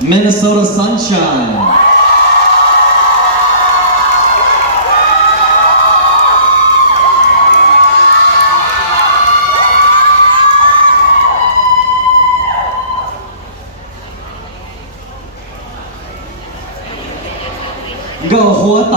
Minnesota Sunshine. Go หัวไต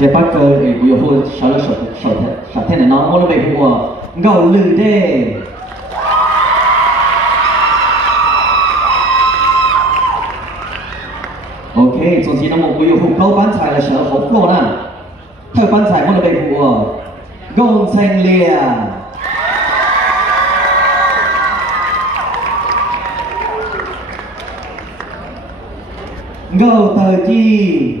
Để bắt cơ yêu hôn sở thiên là nó mỗi bề của ngầu lử đê. Ok,总之那么我有红高班菜的时候好多呢，特班菜mỗi bề của gồm xanh lìa. Ngầu tờ chi.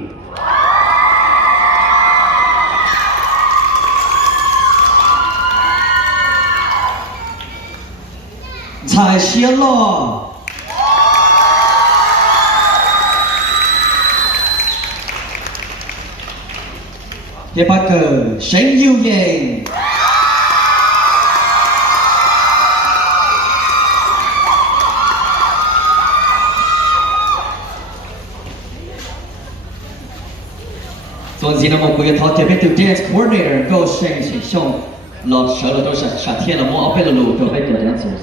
Thái xia lo. Hiệp bác cờ sánh yêu dền. Tuần gì nào một quý thọ tiếp từ dance coordinator go sing chỉ xong lọt sở là tôi sẽ thiên là mua áo bên lù cho bên từ dancers.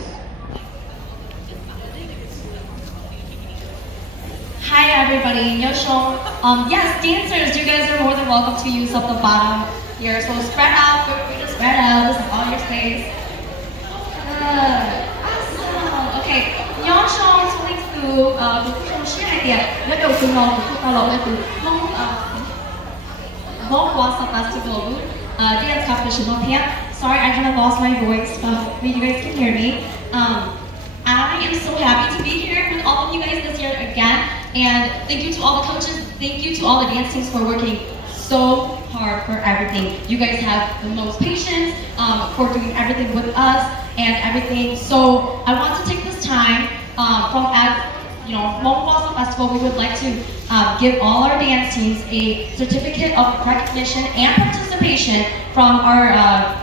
Hi everybody, Yoshong. Yes, dancers, you guys are more than welcome to use up the bottom here. So spread out, feel free to spread out. This is all your space. Awesome. Okay, Yoshong is going to trong share idea. Bắt đầu từ ngọn của chúng ta lộ lên từ wausau festival dance competition up here. Sorry, I kind of lost my voice, but hopefully you guys can hear me. I am so happy to be here with all of you guys this year again. And thank you to all the coaches, thank you to all the dance teams for working so hard for everything. You guys have the most patience for doing everything with us and everything. So I want to take this time from Hmong Wausau Festival, we would like to give all our dance teams a certificate of recognition and participation from our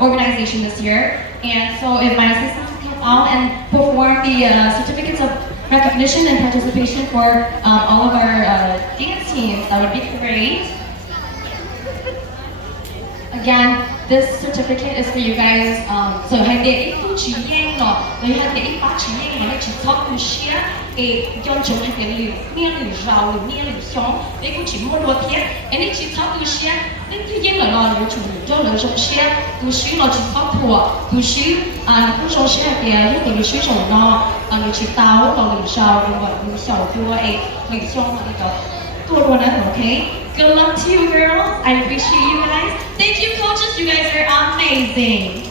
organization this year. And so if my assistants come out and perform the certificates of recognition and participation for all of our dance teams, that would be great. Again, this certificate is for you guys. So hai để tu chỉ yên nó, lấy hai để bắt chỉ yên mà chỉ thóc tu xia, cái yon chống hai để liu, liu rau, liu sống, để cũng chỉ mua đồ thiết, anh ấy chỉ thóc tu xia, đến tu yên là liu chủ cho liu sống xia, tu xí nó chỉ thóc thua, tu xí cũng sống xia cái nhất là liu xí sống nó, liu chỉ táo, nó liu rau, liu sầu thua, liu sống là cái tua đồ nữa, okay? Good luck to you girls. I appreciate you guys. Thank you coaches, you guys are amazing.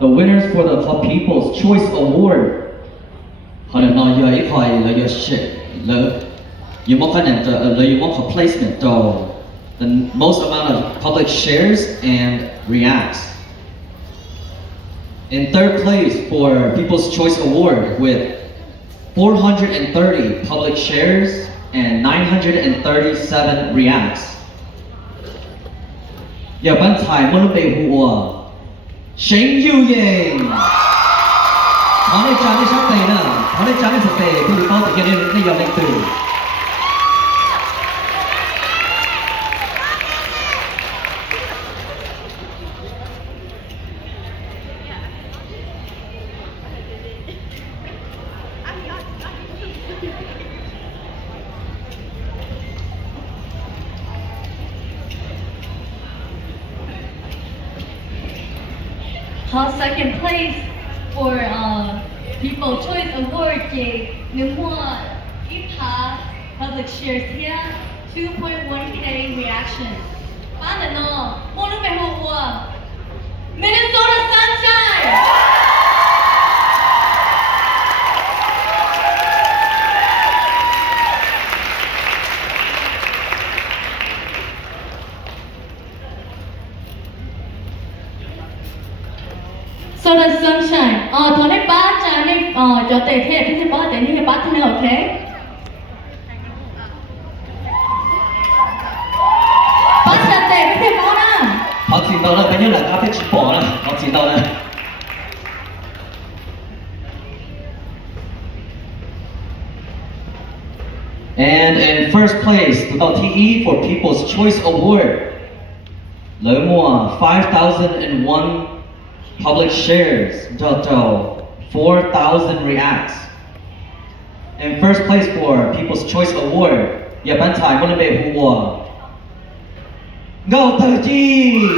The winners for the Top People's Choice Award. Họ được nói giờ ít hỏi là giờ shit là you want khả năng là you want a placement to the most amount of public shares and reacts. In third place for People's Choice Award with 430 public shares and 937 reacts. Giờ ban thải một lúc đầy hùa Sánh yêu yên. Họ này chạm đi sát tề nè, họ này chạm đi sát tề, tôi có thể nên đây giờ lệnh từ. How second place for People Choice Award ke Numua Ipa Public Shares here 2.1K reaction. Panano, Monument Minnesota Sunshine! So the sunshine. Thôi này bác cha này cho tệ thế thì bác để như bác thế nào thế? Bác cha tệ cái thế bác na. 我知道啦，咁樣嚟加啲直播啦，我知道啦。And in first place, 得到 TE for People's Choice Award. 兩萬5,001 public shares, 得到 4,000 reacts. In first place for People's Choice Award, 日本台冇得被呼啊！高特技。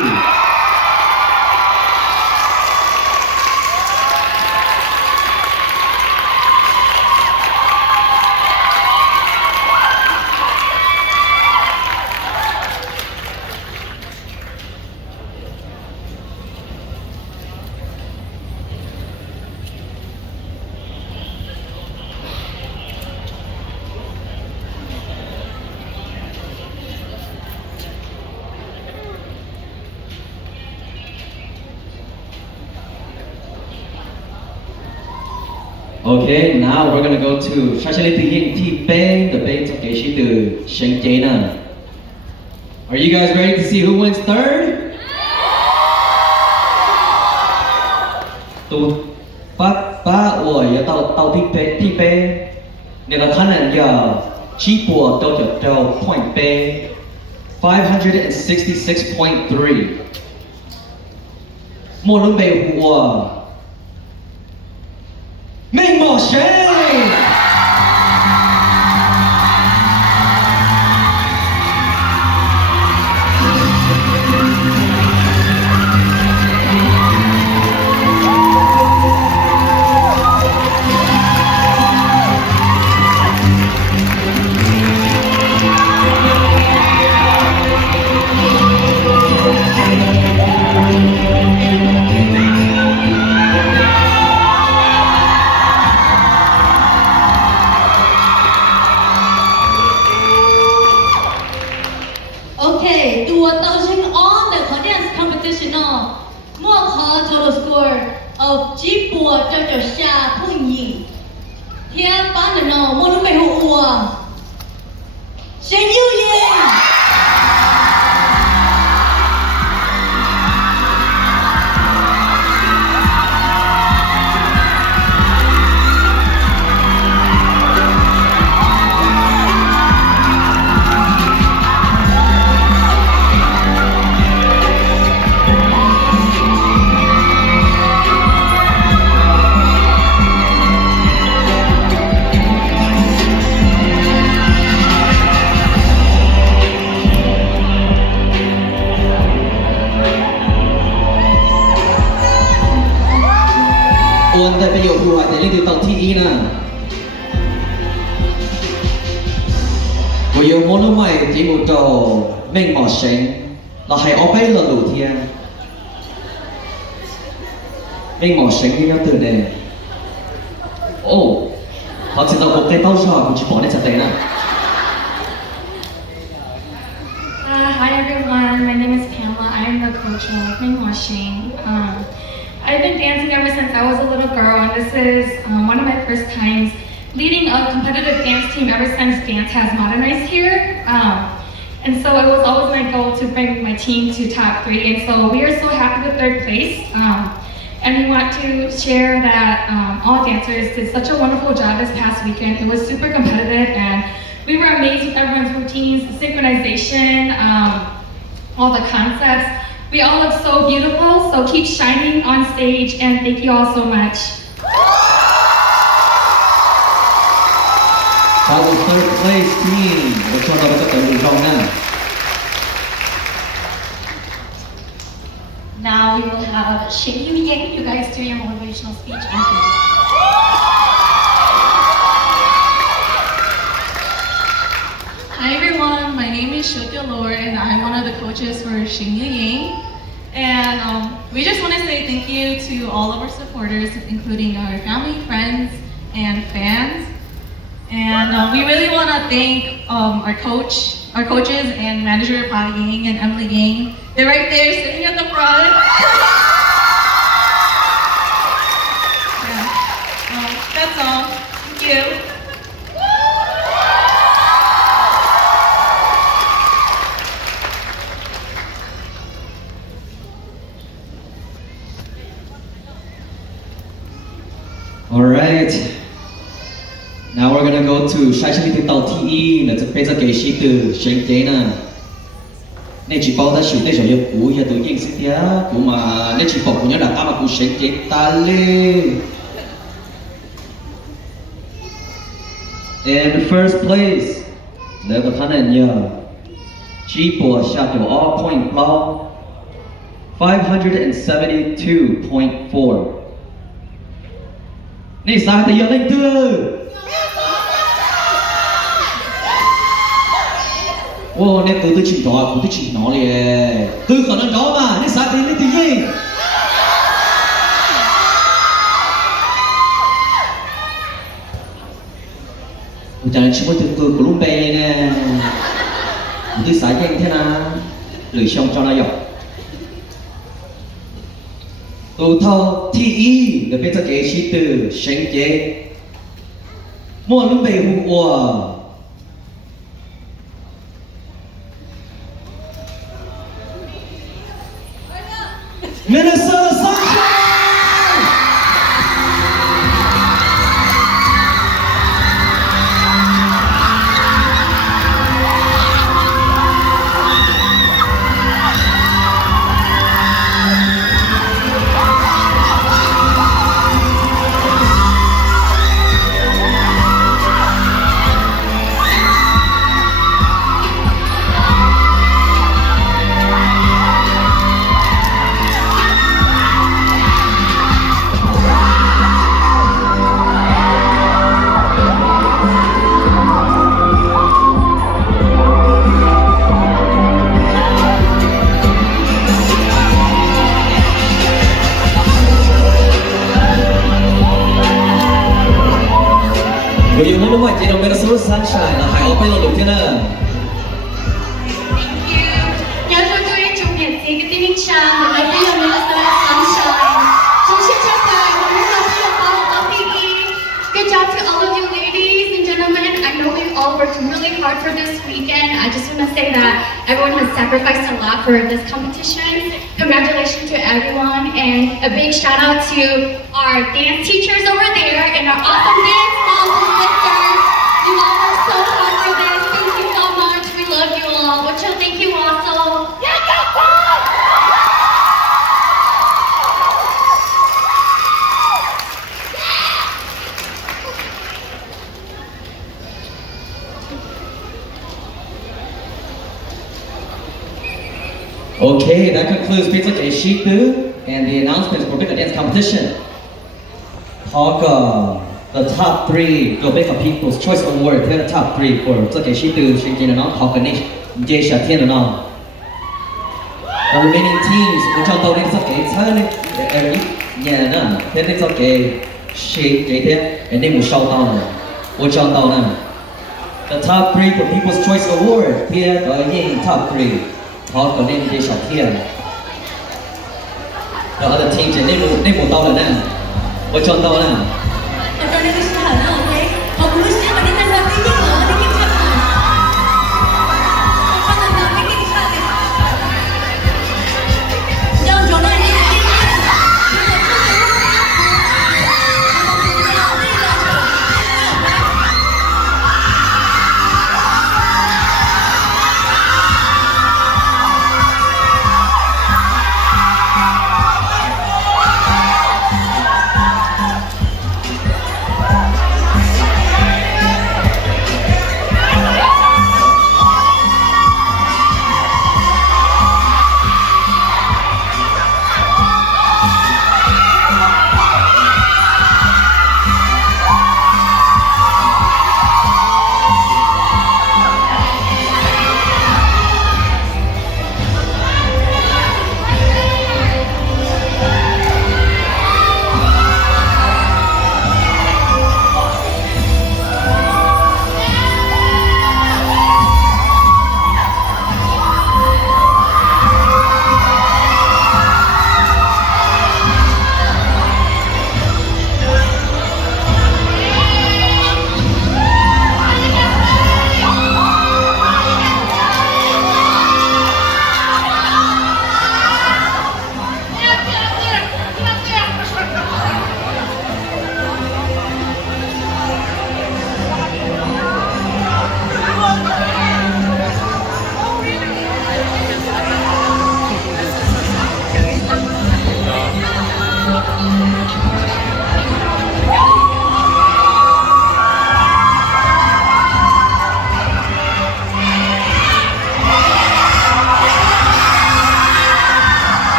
Okay, now we're gonna go to Shashali T Bay, the Bay Takeshi to Shenkena. Are you guys ready to see who wins third? 都把我要到地杯，你的可能要起步到point B 566.3，莫伦贝我。命莫谁？Okay, to 1,000 on the dance competition now. More call total score of G4 cho Sha Phun Yin. Here, ban no, more number who Shen Yu Yin. Ôn tại bây giờ phù hợp để lên từ tàu TE nè. Bây giờ muốn lúc mày chỉ một trò mình mò sinh là hãy ở bây là đủ thiên. Mình mò sinh với nhau từ đây. Ồ, họ chỉ tao một cái tao sao cũng chỉ bỏ lên chặt tay nè. Hi everyone, my name is Pamela. I am the coach of Ming Washing. I've been dancing ever since I was a little girl, and this is one of my first times leading a competitive dance team ever since dance has modernized here. And so it was always my goal to bring my team to top 3, and so we are so happy with 3rd place. And we want to share that all dancers did such a wonderful job this past weekend. It was super competitive, and we were amazed with everyone's routines, the synchronization, all the concepts. We all look so beautiful, so keep shining on stage, and thank you all so much. Our 3rd place team, được cho nó có tầm trong nè. now we will have Shin Yu Yang. You guys do your motivational speech after this. Hi everyone, my name is Shukya Lor and I'm one of the coaches for Xing Yu Yang. And we just want to say thank you to all of our supporters, including our family, friends, and fans. And we really want to thank our coaches and manager Pa Yang and Emily Yang. They're right there sitting at the front. Yeah. That's all. Thank you. Alright. Now we're gonna go to 下一个到 TE 那这边这给谁的谁给呢？那只包的手那手要鼓也都认识的，鼓嘛那只包鼓要打打嘛鼓谁给打嘞 ？And first place， 那个他那呀，只包下头all point 包 572.4。你啥的要领的？哇，你都去哪？不都去哪里？都可能找嘛？你啥的你的赢？我讲吃不得个咕噜杯呢，你对啥赢天啊？雷香找哪有？đầu thâu TE là bây giờ cái sĩ từ sinh kế mua lúc bề hùng ủa Minnesota Sunshine Vì muốn nói chuyện đồng Minnesota Sunshine là hãy ở bên đầu tiên nữa. Thank you. Nhớ tôi chụp hình gì cái tin trang mà nói bây giờ Minnesota Sunshine. Chúng xin chào các bạn, hôm nay tôi có một PE. Good job to all of you ladies and gentlemen. I know we all worked really hard for this weekend. I just want to say that everyone has sacrificed a lot for this competition. Congratulations to everyone and a big shout out to our dance teachers over there and our awesome dance moms and sisters. You all worked so hard for this. Thank you so much. We love you all. Thank you, wausau. Okay, that concludes Pizza Keishiku and the announcements for Big Dance Competition. Talk the top 3 to Big People's Choice Award. Here the top 3 for Pizza Keishiku, Shinjin and Talk and Jay Shatian and all. The remaining teams, which are doing something, every yeah, then it's okay. She did it, and then we shout down. Which are down. The top 3 for People's Choice Award. Here the top 3. Talk and then Jay Shatian. The other teams, and they will down. Which are down. 大家那个是很 OK，好，我们先。